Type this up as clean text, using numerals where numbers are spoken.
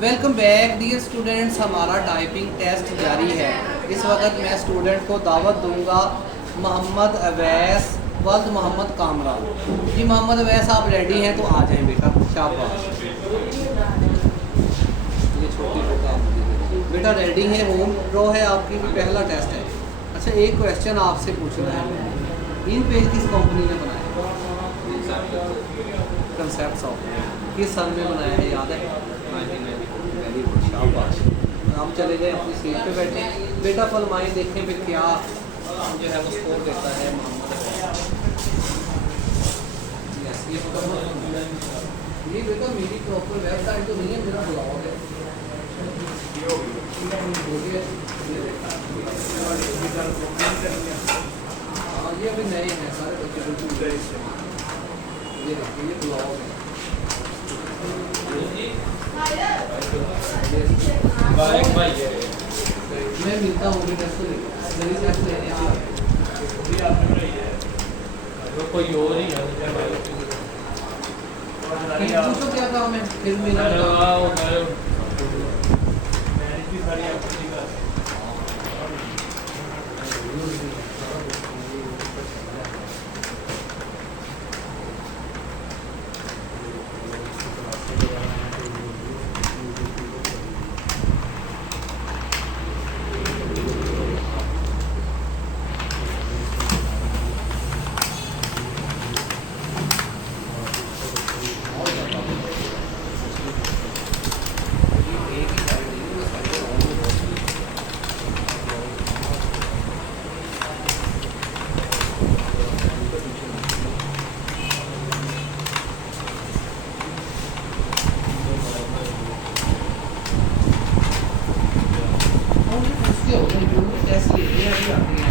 Welcome back dear students. हमारा typing test जारी है। इस वक्त मैं स्टूडेंट को दावत दूंगा मोहम्मद अवैस वल्द मोहम्मद कामरान। जी मोहम्मद अवैस, आप रेडी हैं तो आ जाएं बेटा, शाबाश। ये छोटी बेटा रेडी है, होम ड्रॉ है, आपकी भी पहला टेस्ट है। अच्छा, एक क्वेश्चन आपसे पूछना है, इन पेज किस कंपनी ने बनाया? कंसेप्ट सॉफ्टवेयर किस सन में बनाया है, याद है? वेरी गुड, शाबाश। आप चले गए अपनी सीट पे बैठे। बेटा फरमाएं, देखें पे क्या जो है वो स्कोर देता है मोहम्मद। ये बेटा मेरी प्रॉपर वेबसाइट तो नहीं है, मेरा ब्लॉग है। हाँ, ये अभी नए हैं सारे बच्चे। ये देखिए, ये ब्लॉग है। मैं मिलता हूँ मेरी टेस्ट लेने आ कोई और ही है। पूछो क्या काम है, फिर मेरा टेस्ट ले लिया।